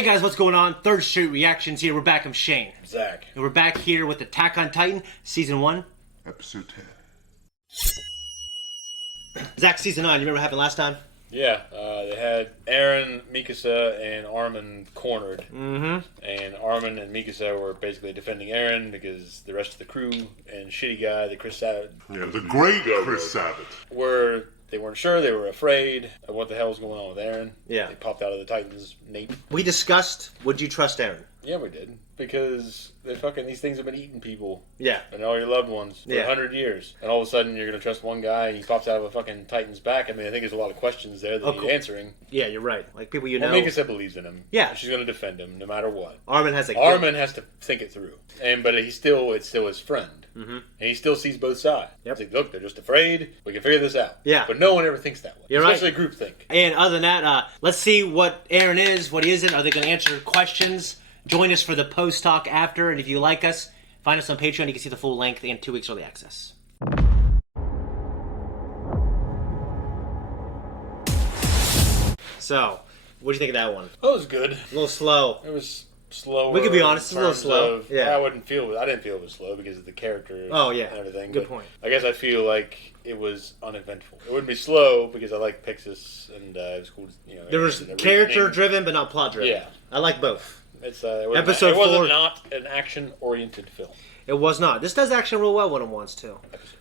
Hey guys, what's going on? Third Street Reactions here. We're back. I'm Shane. Zack. And we're back here with Attack on Titan, Season 1. Episode 10. Zack, Season 9, you remember what happened last time? Yeah, they had Eren, Mikasa, and Armin cornered. Mm-hmm. And Armin and Mikasa were basically defending Eren because the rest of the crew and shitty guy, the Chris Sabat, Yeah, the great Chris Sabat. they weren't sure, they were afraid of what the hell was going on with Eren. Yeah. They popped out of the Titan's nape. We discussed, would you trust Eren? Yeah, we did. Because these things have been eating people. Yeah. And all your loved ones for 100 years. And all of a sudden you're going to trust one guy and he pops out of a fucking Titan's back. I mean, I think there's a lot of questions there that he's answering. Yeah, you're right. Like people you know. Well, Mikasa believes in him. Yeah. She's going to defend him no matter what. Armin has to think it through. But it's still his friend. Mm-hmm. And he still sees both sides. Yep. It's like, look, they're just afraid. We can figure this out. Yeah. But no one ever thinks that way. You're Especially right. groupthink. And other than that, let's see what Eren is, what he isn't. Are they going to answer questions? Join us for the post talk after, and if you like us, find us on Patreon. You can see the full length and 2 weeks early access. So, what do you think of that one? That was good. A little slow. It was slow. We could be honest, it's a little slow. Yeah. I didn't feel it was slow because of the character. Oh yeah, and everything. Good point. I guess I feel like it was uneventful. It wouldn't be slow because I like Pixis and it was cool. There was character driven, but not plot driven. Yeah, I like both. It Episode 4 was not an action-oriented film. It was not. This does action real well when it wants to.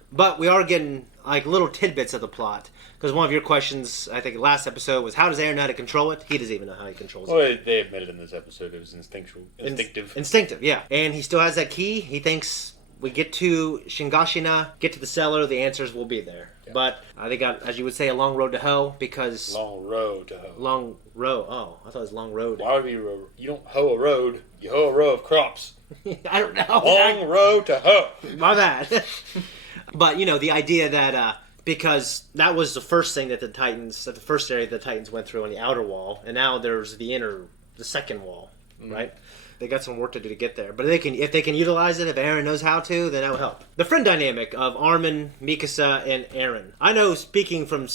But we are getting like little tidbits of the plot. Because one of your questions, I think, last episode was, how does Eren know how to control it? He doesn't even know how he controls it. Well, they admitted in this episode it was instinctive. Instinctive, yeah. And he still has that key. He thinks we get to Shingashina, get to the cellar, the answers will be there. Yeah. But I think, as you would say, a long road to hoe because... Long road to hoe. Long row. Oh, I thought it was long road. Why would you don't hoe a road, you hoe a row of crops. I don't know. Long road to hoe. My bad. But, the idea that... because that was the first thing that the first area the Titans went through on the outer wall, and now there's the second wall, right? They got some work to do to get there, but if they can utilize it, if Eren knows how to, then that will help. The friend dynamic of Armin, Mikasa, and Eren. I know, speaking from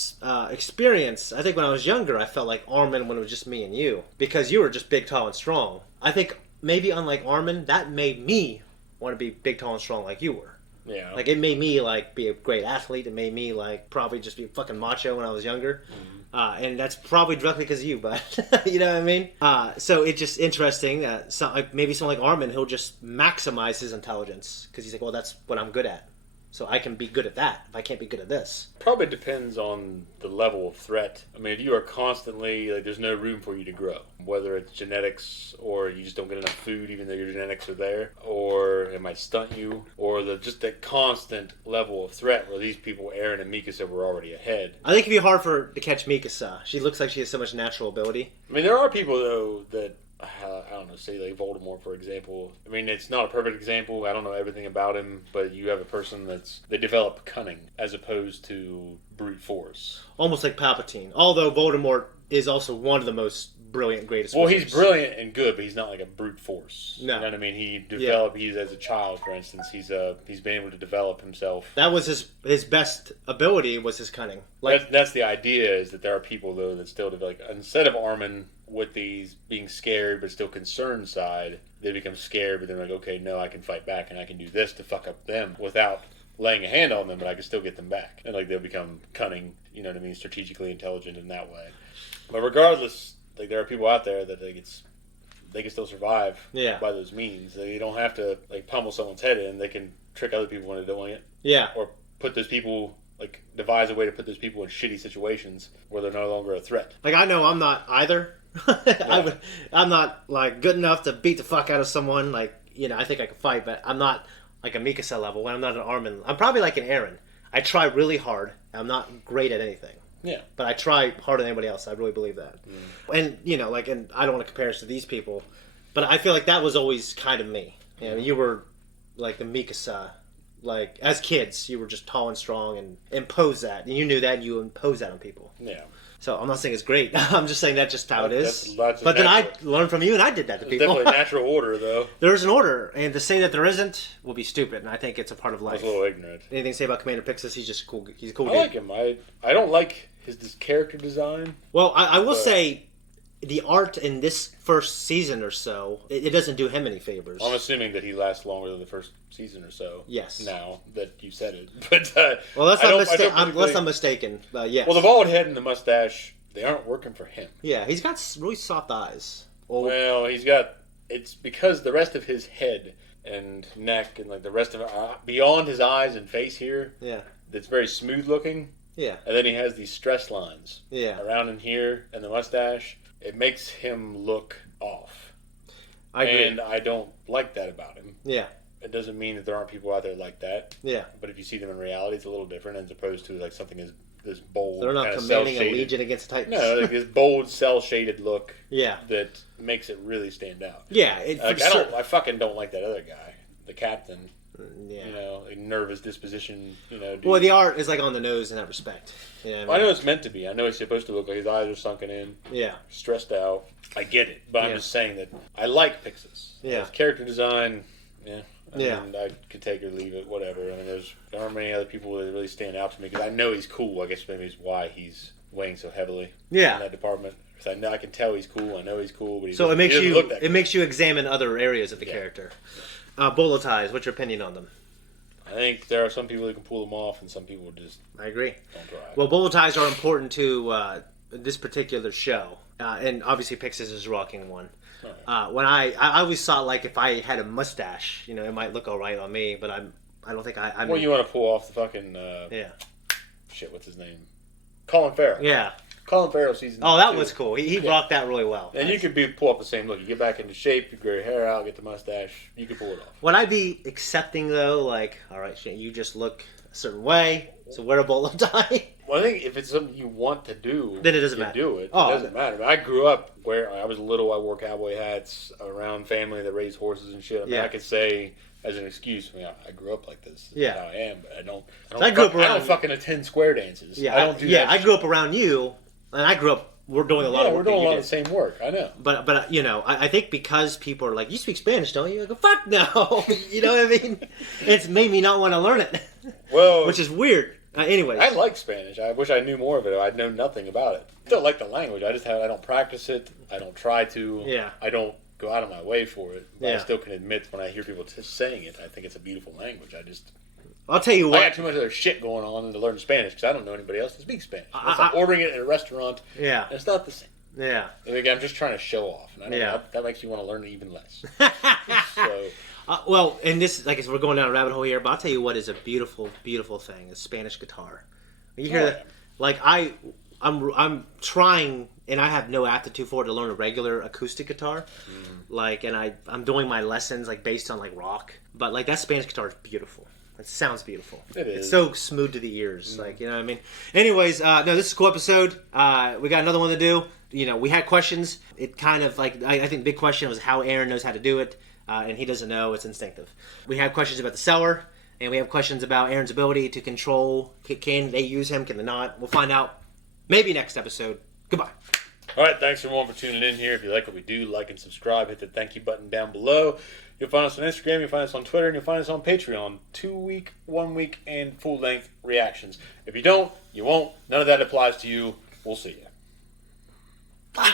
experience, I think when I was younger, I felt like Armin when it was just me and you, because you were just big, tall, and strong. I think maybe unlike Armin, that made me want to be big, tall, and strong like you were. Yeah. Like, it made me, be a great athlete. It made me, probably just be fucking macho when I was younger. Mm-hmm. And that's probably directly because of you, but you know what I mean? So it's just interesting that maybe someone like Armin, he'll just maximize his intelligence. Because he's like, well, that's what I'm good at. So I can be good at that if I can't be good at this. Probably depends on the level of threat. I mean, if you are constantly, there's no room for you to grow. Whether it's genetics or you just don't get enough food even though your genetics are there. Or it might stunt you. Or just that constant level of threat where these people, Eren and Mikasa, were already ahead. I think it'd be hard to catch Mikasa. She looks like she has so much natural ability. I mean, there are people, though, that... I don't know, say like Voldemort, for example. I mean, it's not a perfect example. I don't know everything about him, but you have a person they develop cunning as opposed to brute force. Almost like Palpatine. Although Voldemort is also one of the most brilliant, greatest wizards. He's brilliant and good, but he's not like a brute force. No. You know what I mean? He's as a child, for instance, he's been able to develop himself. That was his best ability, was his cunning. That's the idea, is that there are people, though, that still develop, instead of Armin with these being scared but still concerned side, they become scared, but they're like, okay, no, I can fight back and I can do this to fuck up them without laying a hand on them, but I can still get them back. And they'll become cunning, you know what I mean, strategically intelligent in that way. But regardless, there are people out there that they can still survive by those means. They don't have to pummel someone's head in. They can trick other people into doing it. Yeah. Or put those people, devise a way to put those people in shitty situations where they're no longer a threat. I know I'm not either. Yeah. I'm not good enough to beat the fuck out of someone. I think I can fight, but I'm not like a Mikasa level. I'm not an Armin. I'm probably like an Eren. I try really hard. I'm not great at anything. Yeah. But I try harder than anybody else. I really believe that. And and I don't want to compare us to these people, but I feel like that was always kind of me. You were like the Mikasa. As kids, you were just tall and strong and impose that. And you knew that, and you impose that on people. Yeah. So I'm not saying it's great. I'm just saying that's just how it is. But then I learned from you, and I did that to people. Definitely a natural order, though. There's an order, and to say that there isn't will be stupid. And I think it's a part of life. That's a little ignorant. Anything to say about Commander Pixis? He's just cool. He's a cool I dude. like him. I don't like his character design. Well, I will say the art in this first season or so, it doesn't do him any favors. I'm assuming that he lasts longer than the first season or so. Yes. Now that you said it, but well, unless I'm mistaken. Yes. Well, the bald head and the mustache, they aren't working for him. Yeah, he's got really soft eyes. Well, he's got. It's because the rest of his head and neck and like the rest of it, beyond his eyes and face here. Yeah. It's very smooth looking. Yeah. And then he has these stress lines. Yeah. Around in here and the mustache. It makes him look off. I agree. And I don't like that about him. Yeah. It doesn't mean that there aren't people out there like that. Yeah. But if you see them in reality, it's a little different as opposed to like something as this bold, they're not commanding a legion against the Titans. No, like this bold, cell-shaded look. Yeah. That makes it really stand out. Yeah. I fucking don't like that other guy, the captain. Yeah. You know, like nervous disposition. You know. Dude. Well, the art is like on the nose in that respect. Yeah. I know it's meant to be. I know he's supposed to look like his eyes are sunken in. Yeah. Stressed out. I get it, but I'm just saying that I like Pixis. Yeah. His character design. Yeah. I Yeah. mean, I could take or leave it, whatever. I mean, there aren't many other people that really stand out to me because I know he's cool. I guess maybe it's why he's weighing so heavily in that department. Because I know I can tell he's cool. I know he's cool, but so it makes you examine other areas of the character. Bolo ties. What's your opinion on them? I think there are some people that can pull them off, and some people just I agree. Don't try. Well, bolo ties are important to this particular show, and obviously Pixis is rocking one. When I always thought like if I had a mustache, you know, it might look all right on me, but I don't think I'm. Well, you want to pull off the fucking shit. What's his name? Colin Farrell. Yeah. Colin Farrell season. Oh, that was cool. He rocked that really well. And you could pull off the same look. You get back into shape, you grow your hair out, get the mustache. You could pull it off. Would I be accepting though? Like, all right, Shane, you just look a certain way, so wear a bolo tie. Well, I think if it's something you want to do, then it doesn't matter. Do it. It doesn't matter. I grew up where I was little. I wore cowboy hats around family that raised horses and shit. I mean, I could say as an excuse, I grew up like this. This is how I am, but I don't fucking attend square dances. Yeah, I don't do that. I grew up around you, and I grew up. We're doing a lot of work. We're doing a lot of the same work. I know. But you know, I think because people are like, you speak Spanish, don't you? I go, fuck no. You know what I mean? It's made me not want to learn it. Well, which is weird. Anyways, I like Spanish. I wish I knew more of it. I know nothing about it. I still like the language. I don't practice it. I don't try to. Yeah. I don't go out of my way for it. But I still can admit when I hear people saying it, I think it's a beautiful language. I'll tell you what. I got too much other shit going on to learn Spanish because I don't know anybody else that speaks Spanish. I'm ordering it in a restaurant. Yeah. And it's not the same. Yeah. I'm just trying to show off. And that makes you want to learn it even less. So. Well, and this, like I said, we're going down a rabbit hole here, but I'll tell you what is a beautiful, beautiful thing: is Spanish guitar. You hear that? Like I'm trying, and I have no aptitude for it, to learn a regular acoustic guitar. Like, and I'm doing my lessons like based on like rock, but like that Spanish guitar is beautiful. It sounds beautiful. It is. It's so smooth to the ears. Like, you know what I mean? Anyways, no, this is a cool episode. We got another one to do. You know, we had questions. It kind of like, I think the big question was how Aaron knows how to do it. And he doesn't know. It's instinctive. We had questions about the seller. And we have questions about Aaron's ability to control. Can they use him? Can they not? We'll find out maybe next episode. Goodbye. All right, thanks everyone for tuning in here. If you like what we do, like and subscribe. Hit the thank you button down below. You'll find us on Instagram, you'll find us on Twitter, and you'll find us on Patreon. 2-week, 1 week, and full-length reactions. If you don't, you won't. None of that applies to you. We'll see you.